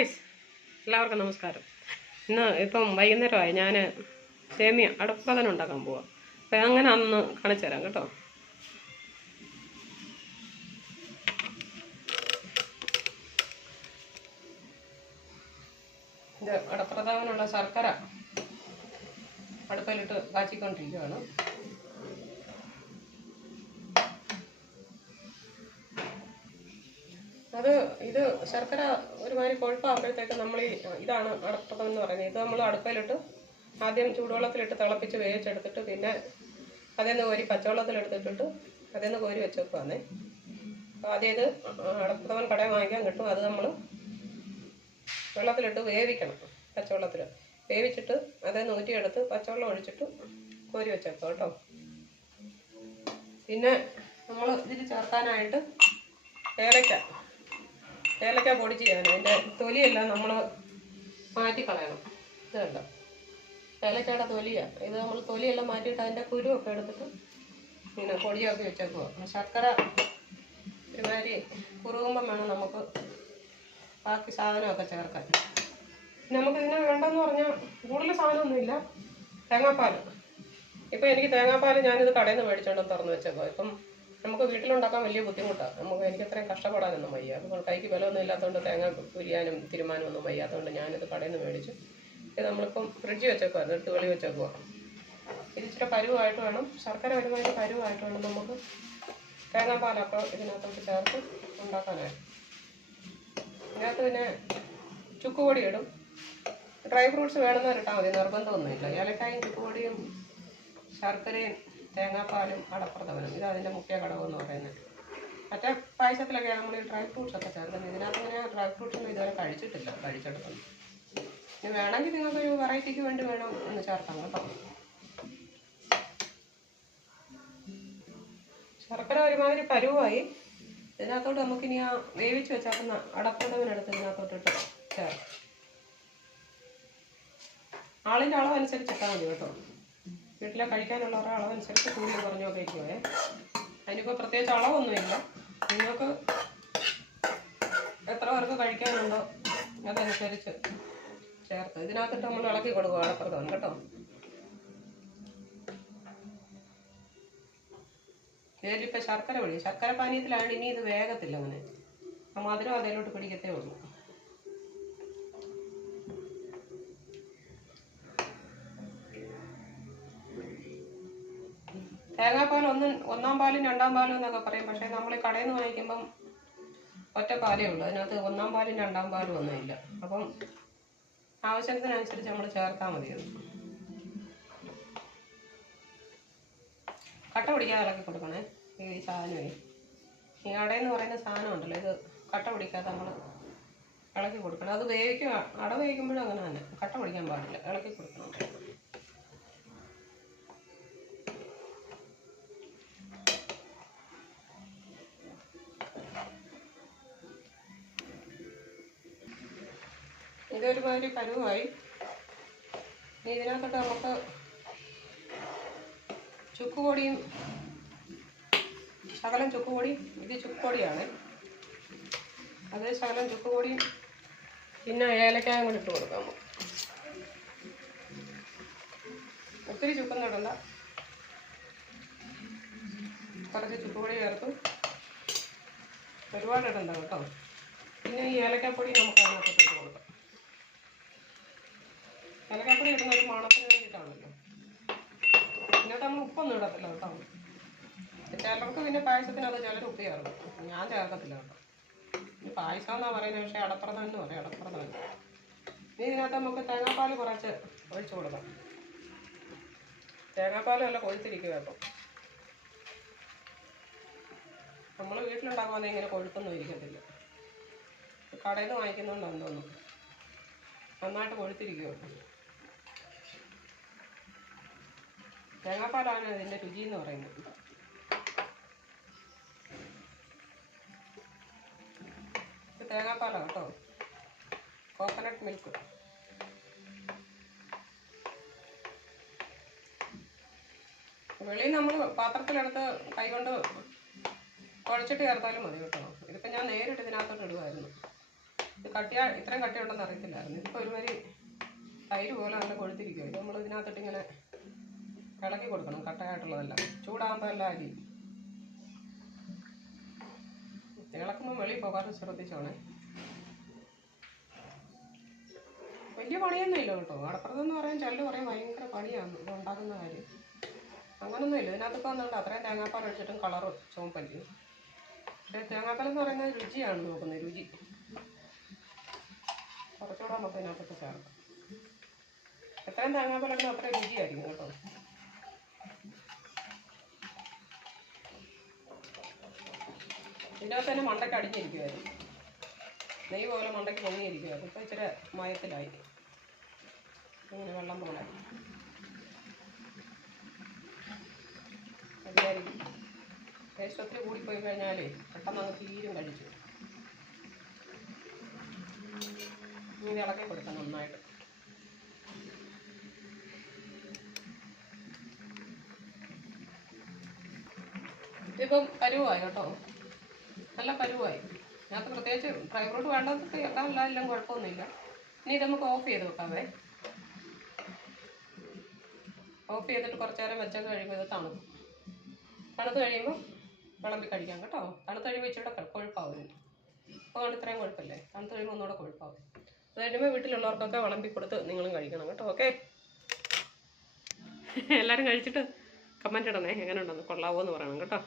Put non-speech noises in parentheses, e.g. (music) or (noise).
Guys എല്ലാവർക്കും നമസ്കാരം. ഇന്ന് ഇപ്പം വൈകുന്നേരമായി ഞാൻ സേമിയ അടപ്രഥനം ഉണ്ടാക്കാൻ പോവാം. അപ്പം അങ്ങനെ അന്ന് കാണിച്ചു തരാം കേട്ടോ. ഇത് അടപ്രഥമനുള്ള ശർക്കര അടുപ്പിലിട്ട് കാച്ചിക്കൊണ്ടിരിക്കുകയാണ് അത് ഇത് ശർക്കര ഒരുമാതിരി കൊഴുപ്പാകുമ്പോഴത്തേക്ക് നമ്മൾ ഈ ഇതാണ് അടപ്രഥം എന്ന് പറയുന്നത്. ഇത് നമ്മൾ അടുപ്പയിലിട്ട് ആദ്യം ചൂടുവെള്ളത്തിലിട്ട് തിളപ്പിച്ച് വേവിച്ചെടുത്തിട്ട് പിന്നെ അതിൽ നിന്ന് കോരി പച്ചവെള്ളത്തിലെടുത്തിട്ടിട്ട് അതിൽ നിന്ന് കോരി വെച്ചേക്കുവാന്നേ. ആദ്യം ഇത് അടപ്രഥമൻ കടയിൽ വാങ്ങിക്കാൻ കിട്ടും. അത് നമ്മൾ വെള്ളത്തിലിട്ട് വേവിക്കണം പച്ചവെള്ളത്തിൽ വേവിച്ചിട്ട് അതേ നൂറ്റിയെടുത്ത് പച്ചവെള്ളം ഒഴിച്ചിട്ട് കോരി വെച്ചേക്കാം കേട്ടോ. പിന്നെ നമ്മൾ ഇതിൽ ചേർക്കാനായിട്ട് ഏലക്ക ഏലക്ക പൊടിച്ച് ചെയ്യാൻ. അതിന്റെ തൊലിയെല്ലാം നമ്മൾ മാറ്റി കളയണം ഇത് കണ്ടോ? ഏലക്കയുടെ തൊലിയാണ് ഇത് നമ്മൾ തൊലിയെല്ലാം മാറ്റിയിട്ട് അതിന്റെ കുരുവൊക്കെ എടുത്തിട്ട് പിന്നെ പൊടിയാക്കി വെച്ചേക്കുക ശർക്കര ഒരുമാതിരി കുറുകുമ്പം വേണം നമുക്ക് ബാക്കി സാധനമൊക്കെ ചേർക്കാൻ. നമുക്കിതിന് വേണ്ടെന്ന് പറഞ്ഞാൽ കൂടുതൽ സാധനമൊന്നുമില്ല. തേങ്ങാപ്പാൽ ഇപ്പം എനിക്ക് തേങ്ങാപ്പാൽ ഞാനിത് കടയിൽ നിന്ന് മേടിച്ചോണ്ട് തുറന്ന് വെച്ചേക്കുക ഇപ്പം നമുക്ക് വീട്ടിലുണ്ടാക്കാൻ വലിയ ബുദ്ധിമുട്ടാണ്. നമുക്ക് എനിക്ക് അത്രയും കഷ്ടപ്പെടാനൊന്നും വയ്യ. അപ്പോൾ കൈക്ക് ബലമൊന്നും ഇല്ലാത്തതുകൊണ്ട് തേങ്ങ കുരിയാനും തിരുമാനും ഒന്നും വയ്യാത്തതുകൊണ്ട് ഞാനിത് കടയിൽ നിന്ന് മേടിച്ചു. ഇത് നമ്മളിപ്പം ഫ്രിഡ്ജ് വെച്ചേക്കുക എടുത്ത് വെളി വെച്ചേക്കുക ഇത് ഇച്ചിരി പരുവായിട്ട് വേണം. ശർക്കര ഒരുമാതിരി പരുവായിട്ട് വേണം നമുക്ക്. തേങ്ങാപ്പാലൊക്കെ ഇതിനകത്തോട്ട് ചേർത്ത് ഉണ്ടാക്കാനായിട്ട്. ഇതിനകത്ത് പിന്നെ ചുക്കുപൊടി ഇടും. ഡ്രൈ ഫ്രൂട്ട്സ് വേണമെന്ന് ഇട്ടാൽ മതി. നിർബന്ധമൊന്നുമില്ല. ഏലക്കായും ചുക്കുപൊടിയും ശർക്കരയും തേങ്ങാപ്പാലും അടപ്രഥമനും ഇത് അതിന്റെ മുഖ്യ ഘടകം എന്ന് പറയുന്നത്. മറ്റേ പായസത്തിലൊക്കെ നമ്മൾ ഈ ഡ്രൈ ഫ്രൂട്ട്സ് ഒക്കെ ചേർക്കുന്നത്. ഇതിനകത്ത് ഇങ്ങനെ ഡ്രൈ ഫ്രൂട്ട്സ് ഒന്നും ഇതുവരെ കഴിച്ചിട്ടില്ല. കഴിച്ചെടുക്കുന്നു ഇനി വേണമെങ്കിൽ നിങ്ങൾക്ക് ഒരു വെറൈറ്റിക്ക് വേണ്ടി വേണം ഒന്ന് ചേർക്കാം കേട്ടോ. ശർക്കര ഒരുമാതിരി പരുവായി. ഇതിനകത്തോട്ട് നമുക്കിനി ആ വേവിച്ച് വെച്ചാക്കുന്ന അടപ്രഥമനെടുത്ത് ഇതിനകത്തോട്ടിട്ട് ചേർക്കാം. ആളിന്റെ അളവനുസരിച്ച് ഇട്ടാൽ മതി കേട്ടോ. വീട്ടിലെ കഴിക്കാനുള്ള ഓരോ അളവനുസരിച്ച് കൂടി കുറഞ്ഞോ കഴിക്കുമേ അതിനിപ്പോൾ പ്രത്യേകിച്ച് അളവൊന്നുമില്ല. നിങ്ങൾക്ക് എത്ര പേർക്ക് കഴിക്കാനുണ്ടോ അതനുസരിച്ച് ചേർത്ത്. ഇതിനകത്തിട്ട് നമ്മൾ ഇളക്കി കൊടുക്കുക അടപ്രഥമൻ കേട്ടോ. ഇതിലിപ്പോൾ ശർക്കര പൊടി. ശർക്കര പാനീയത്തിലാണ് ഇനി ഇത് വേഗത്തില്ല അങ്ങനെ. ആ മധുരം അതിലോട്ട് പിടിക്കത്തേ ഉള്ളൂ. തേങ്ങാപ്പാൽ ഒന്ന് ഒന്നാം പാലും രണ്ടാം പാലും എന്നൊക്കെ പറയും. പക്ഷേ നമ്മൾ കടയിൽ നിന്ന് വാങ്ങിക്കുമ്പം ഒറ്റ പാലേ ഉള്ളൂ. അതിനകത്ത് ഒന്നാം പാലും രണ്ടാം പാലും ഒന്നുമില്ല അപ്പം ആവശ്യത്തിനനുസരിച്ച് നമ്മൾ ചേർത്താൽ മതി അത് കട്ട പിടിക്കാതെ ഇളക്കി കൊടുക്കണേ ഈ സാധനമേ. ഈ അടയെന്ന് പറയുന്ന സാധനം ഉണ്ടല്ലോ ഇത് കട്ട പിടിക്കാതെ നമ്മൾ ഇളക്കി കൊടുക്കണം. അത് വേവിക്കുക അട വേവിക്കുമ്പോഴും അങ്ങനെ തന്നെ. കട്ട പിടിക്കാൻ പാടില്ല ഇളക്കി കൊടുക്കണം. ഇതൊരുമാതിരി പരുവായി ഇനി ഇതിനകത്തോട്ട് നമുക്ക് ചുക്കുപൊടിയും ശകലം ചുക്കുപൊടി ഇത് ചുക്കുപൊടിയാണ്. അത് ശകലം ചുക്കുപൊടിയും പിന്നെ ഏലക്കായും കൂടി ഇട്ട് കൊടുക്കാം ഒത്തിരി ചുക്കൊന്നും ഇടണ്ട കുറച്ച് ചുക്കുപൊടി ചേർത്തും. ഒരുപാട് ഇടണ്ട കേട്ടോ. പിന്നെ ഈ ഏലക്കാപ്പൊടി നമുക്ക് അതിനകത്ത് കൊടുക്കാം. ഏലക്കാപ്പൊടി ഇടുന്ന ഒരു മണത്തിന് വേണ്ടിയിട്ടാണല്ലോ. എന്നിട്ട് നമ്മൾ ഉപ്പൊന്നും ഇടത്തില്ല കേട്ടോ. ചിലർക്ക് പിന്നെ പായസത്തിന് അത് ചിലർ ഉപ്പ് ചേർക്കും. ഞാൻ ചേർക്കത്തില്ല കേട്ടോ. ഇനി പായസം എന്നാ പറയുന്നത് പക്ഷേ അടപ്രഥം എന്ന് പറയും അടപ്രഥം ഇനി ഇതിനകത്ത് നമുക്ക് തേങ്ങാപ്പാൽ കുറച്ച് ഒഴിച്ചു കൊടുക്കാം. തേങ്ങാപ്പാലും അല്ല കൊഴുത്തിരിക്കുക അപ്പം നമ്മൾ വീട്ടിലുണ്ടാക്കുമ്പോൾ ഇങ്ങനെ കൊഴുത്തൊന്നും ഇരിക്കത്തില്ല. കടയിൽ നിന്ന് വാങ്ങിക്കുന്നതുകൊണ്ടാണെന്ന് തോന്നുന്നു. നന്നായിട്ട് കൊഴുത്തിരിക്കുമല്ലോ തേങ്ങാപ്പാലാണ് ഇതിന്റെ രുചി എന്ന് പറയുന്നത് തേങ്ങാപ്പാലാണ് കേട്ടോ. കോക്കനട്ട് മിൽക്ക് വെളിയിൽ നമ്മൾ പാത്രത്തിലെടുത്ത് കൈകൊണ്ട് കുഴച്ചിട്ട് ചേർത്താലും മതി കേട്ടോ. ഇതിപ്പോൾ ഞാൻ നേരിട്ട് ഇതിനകത്തോട്ട് ഇടുമായിരുന്നു ഇത് കട്ടിയാ ഇത്രയും കട്ടിയുണ്ടെന്ന് അറിയത്തില്ലായിരുന്നു. ഇതിപ്പോൾ ഒരുമാതിരി തൈര് പോലെ നല്ല കൊഴുത്തിരിക്കും ഇത് നമ്മൾ ഇതിനകത്തോട്ട് ഇങ്ങനെ ഇളക്കി കൊടുക്കണം കട്ടയായിട്ടുള്ളതല്ല. ചൂടാകുമ്പോൾ എല്ലാം അരി. ഇളക്കുമ്പോൾ വെളിയിൽ പോകാതെ ശ്രദ്ധിച്ചോണേ വലിയ പണിയൊന്നുമില്ല കേട്ടോ. അടപ്പുറത്തെന്ന് പറയാൻ ചെല്ലു പറയാൻ ഭയങ്കര പണിയാണ് ഇത് ഉണ്ടാക്കുന്ന കാര്യം. അങ്ങനൊന്നുമില്ല. ഇതിനകത്തൊക്കെ വന്നുകൊണ്ട് അത്രയും തേങ്ങാപ്പാൽ ഒഴിച്ചിട്ടും കളർ ചുവപ്പല്ലേ? പക്ഷേ തേങ്ങാപ്പാൽ എന്ന് പറയുന്നത് രുചിയാണ് നോക്കുന്നത് രുചി. കുറച്ചുകൂടെ നമുക്ക് ഇതിനകത്തൊക്കെ ചേർക്കാം. എത്രയും തേങ്ങാപ്പാലുണ്ടെങ്കിൽ അത്രയും രുചിയായിരിക്കും കേട്ടോ. ഇതിനകത്ത് തന്നെ മണ്ടയ്ക്ക് അടിഞ്ഞിരിക്കുമായിരുന്നു നെയ്യ് പോലെ മണ്ടയ്ക്ക് പൊങ്ങിയിരിക്കുമായിരുന്നു ഇപ്പം ഇച്ചിരി മയത്തിലായി. ഇങ്ങനെ വെള്ളം പോലെ. മതിയായിരിക്കും ടേസ്റ്റ് ഒത്തിരി കൂടിപ്പോയി കഴിഞ്ഞാലേ പെട്ടെന്ന് അങ്ങ് തീരും കഴിച്ചു. ഇങ്ങനെ ഇളക്കി കൊടുക്കണം നന്നായിട്ട്. ഇതിപ്പം അരുവായി കേട്ടോ. നല്ല പരുവായി. ഇതിനകത്ത് പ്രത്യേകിച്ച് ഡ്രൈ ഫ്രൂട്ട് വേണ്ടതൊക്കെ ഇടാനുള്ള എല്ലാം കുഴപ്പമൊന്നുമില്ല. ഇനി ഇത് നമുക്ക് ഓഫ് ചെയ്ത് വെക്കാവേ. ഓഫ് ചെയ്തിട്ട് കുറച്ച് നേരം വെച്ചൊക്കെ കഴിയുമ്പോൾ ഇത് തണുക്കും. തണുത്ത് കഴിയുമ്പോൾ വിളമ്പി കഴിക്കാം കേട്ടോ. തണുത്ത് കഴിയുമ്പോൾ ഇച്ചിരി കൊഴുപ്പാവും ഇതിന്. അപ്പോൾ കൊണ്ട് ഇത്രയും കുഴപ്പമില്ലേ തണുത്ത് കഴിയുമ്പോൾ ഒന്നുകൂടെ കൊഴുപ്പാവും. അത് കഴിയുമ്പോൾ വീട്ടിലുള്ളവർക്കൊക്കെ വിളമ്പി കൊടുത്ത് നിങ്ങളും കഴിക്കണം കേട്ടോ ഓക്കെ (laughs) എല്ലാവരും കഴിച്ചിട്ട് കമന്റ് ഇടണേ. എങ്ങനെ ഉണ്ടെന്ന്? കൊള്ളാവോ എന്ന് പറയണം കേട്ടോ.